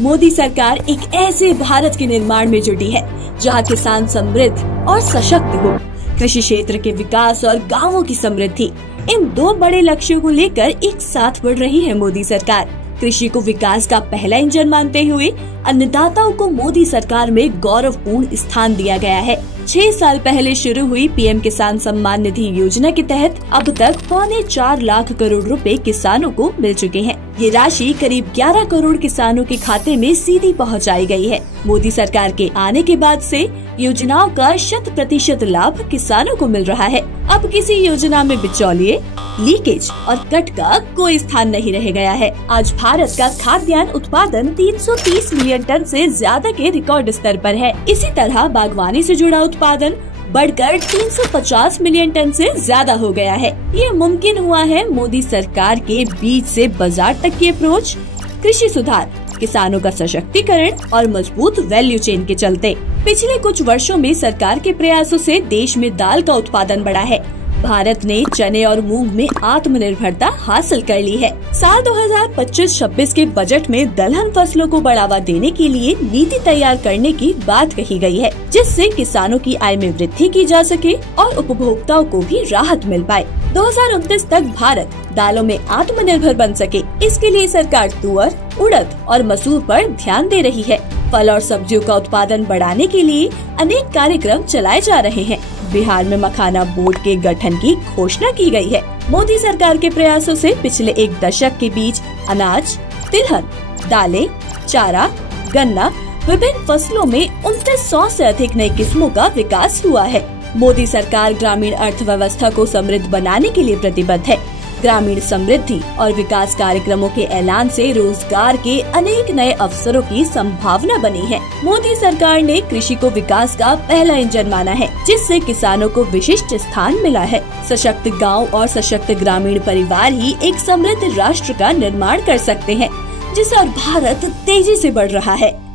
मोदी सरकार एक ऐसे भारत के निर्माण में जुटी है जहां किसान समृद्ध और सशक्त हो, कृषि क्षेत्र के विकास और गांवों की समृद्धि, इन दो बड़े लक्ष्यों को लेकर एक साथ बढ़ रही है मोदी सरकार। कृषि को विकास का पहला इंजन मानते हुए अन्नदाताओं को मोदी सरकार में गौरवपूर्ण स्थान दिया गया है। 6 साल पहले शुरू हुई पीएम किसान सम्मान निधि योजना के तहत अब तक 4.25 लाख करोड़ रुपए किसानों को मिल चुके हैं। ये राशि करीब 11 करोड़ किसानों के खाते में सीधी पहुंचाई गई है। मोदी सरकार के आने के बाद से योजनाओं का 100% लाभ किसानों को मिल रहा है। अब किसी योजना में बिचौलिए, लीकेज और कट का कोई स्थान नहीं रह गया है। आज भारत का खाद्यान्न उत्पादन 330 मिलियन टन से ज्यादा के रिकॉर्ड स्तर पर है। इसी तरह बागवानी से जुड़ा उत्पादन बढ़कर 350 मिलियन टन से ज्यादा हो गया है। ये मुमकिन हुआ है मोदी सरकार के बीज से बाजार तक की अप्रोच, कृषि सुधार, किसानों का सशक्तिकरण और मजबूत वैल्यू चेन के चलते। पिछले कुछ वर्षों में सरकार के प्रयासों से देश में दाल का उत्पादन बढ़ा है। भारत ने चने और मूंग में आत्मनिर्भरता हासिल कर ली है। साल 2025-26 के बजट में दलहन फसलों को बढ़ावा देने के लिए नीति तैयार करने की बात कही गई है, जिससे किसानों की आय में वृद्धि की जा सके और उपभोक्ताओं को भी राहत मिल पाए। 2029 तक भारत दालों में आत्मनिर्भर बन सके, इसके लिए सरकार तुअर, उड़द और मसूर पर ध्यान दे रही है। फल और सब्जियों का उत्पादन बढ़ाने के लिए अनेक कार्यक्रम चलाए जा रहे हैं। बिहार में मखाना बोर्ड के गठन की घोषणा की गई है। मोदी सरकार के प्रयासों से पिछले एक दशक के बीच अनाज, तिलहन, दालें, चारा, गन्ना, विभिन्न फसलों में 2900 से अधिक नई किस्मों का विकास हुआ है। मोदी सरकार ग्रामीण अर्थव्यवस्था को समृद्ध बनाने के लिए प्रतिबद्ध है। ग्रामीण समृद्धि और विकास कार्यक्रमों के ऐलान से रोजगार के अनेक नए अवसरों की संभावना बनी है। मोदी सरकार ने कृषि को विकास का पहला इंजन माना है, जिससे किसानों को विशिष्ट स्थान मिला है। सशक्त गांव और सशक्त ग्रामीण परिवार ही एक समृद्ध राष्ट्र का निर्माण कर सकते हैं, जिस ओर भारत तेजी से बढ़ रहा है।